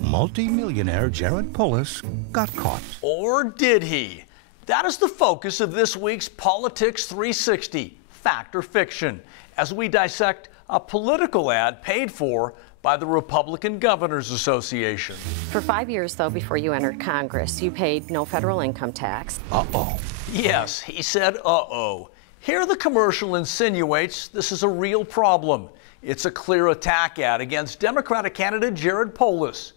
Multi-millionaire Jared Polis got caught. Or did he? That is the focus of this week's Politics 360, Fact or Fiction, as we dissect a political ad paid for by the Republican Governors Association. For 5 years, though, before you entered Congress, you paid no federal income tax. Uh-oh. Yes, he said uh-oh. Here the commercial insinuates this is a real problem. It's a clear attack ad against Democratic candidate Jared Polis.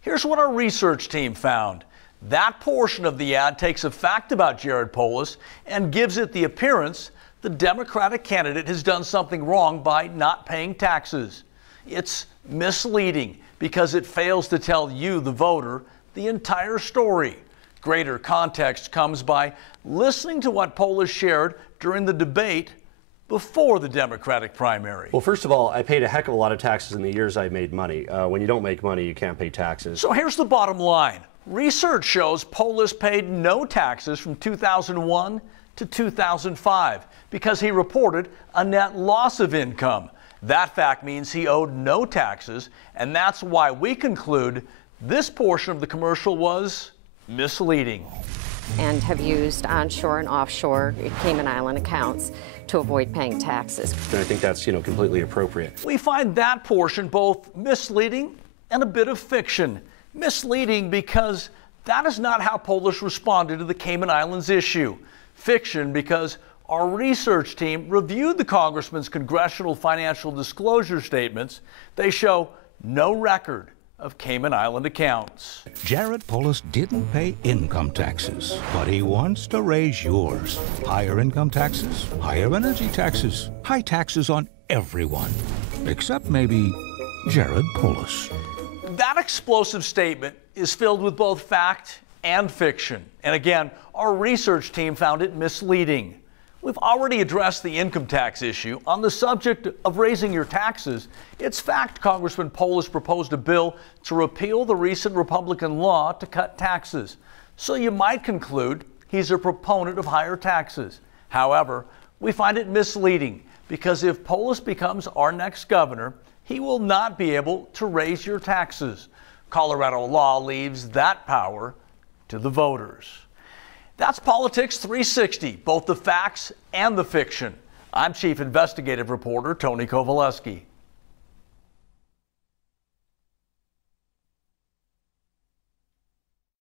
Here's what our research team found. That portion of the ad takes a fact about Jared Polis and gives it the appearance the Democratic candidate has done something wrong by not paying taxes. It's misleading because it fails to tell you, the voter, the entire story. Greater context comes by listening to what Polis shared during the debate before the Democratic primary. Well, first of all, I paid a heck of a lot of taxes in the years I made money. When you don't make money, you can't pay taxes. So here's the bottom line. Research shows Polis paid no taxes from 2001 to 2005 because he reported a net loss of income. That fact means he owed no taxes, and that's why we conclude this portion of the commercial was misleading. And have used onshore and offshore Cayman Island accounts to avoid paying taxes. And I think that's, completely appropriate. We find that portion both misleading and a bit of fiction. Misleading because that is not how Polis responded to the Cayman Islands issue. Fiction because our research team reviewed the congressman's congressional financial disclosure statements. They show no record of Cayman Island accounts. Jared Polis didn't pay income taxes, but he wants to raise yours. Higher income taxes, higher energy taxes, high taxes on everyone, except maybe Jared Polis. That explosive statement is filled with both fact and fiction. And again, our research team found it misleading. We've already addressed the income tax issue. On the subject of raising your taxes, it's fact Congressman Polis proposed a bill to repeal the recent Republican law to cut taxes. So you might conclude he's a proponent of higher taxes. However, we find it misleading because if Polis becomes our next governor, he will not be able to raise your taxes. Colorado law leaves that power to the voters. That's Politics 360, both the facts and the fiction. I'm Chief Investigative Reporter Tony Kovaleski.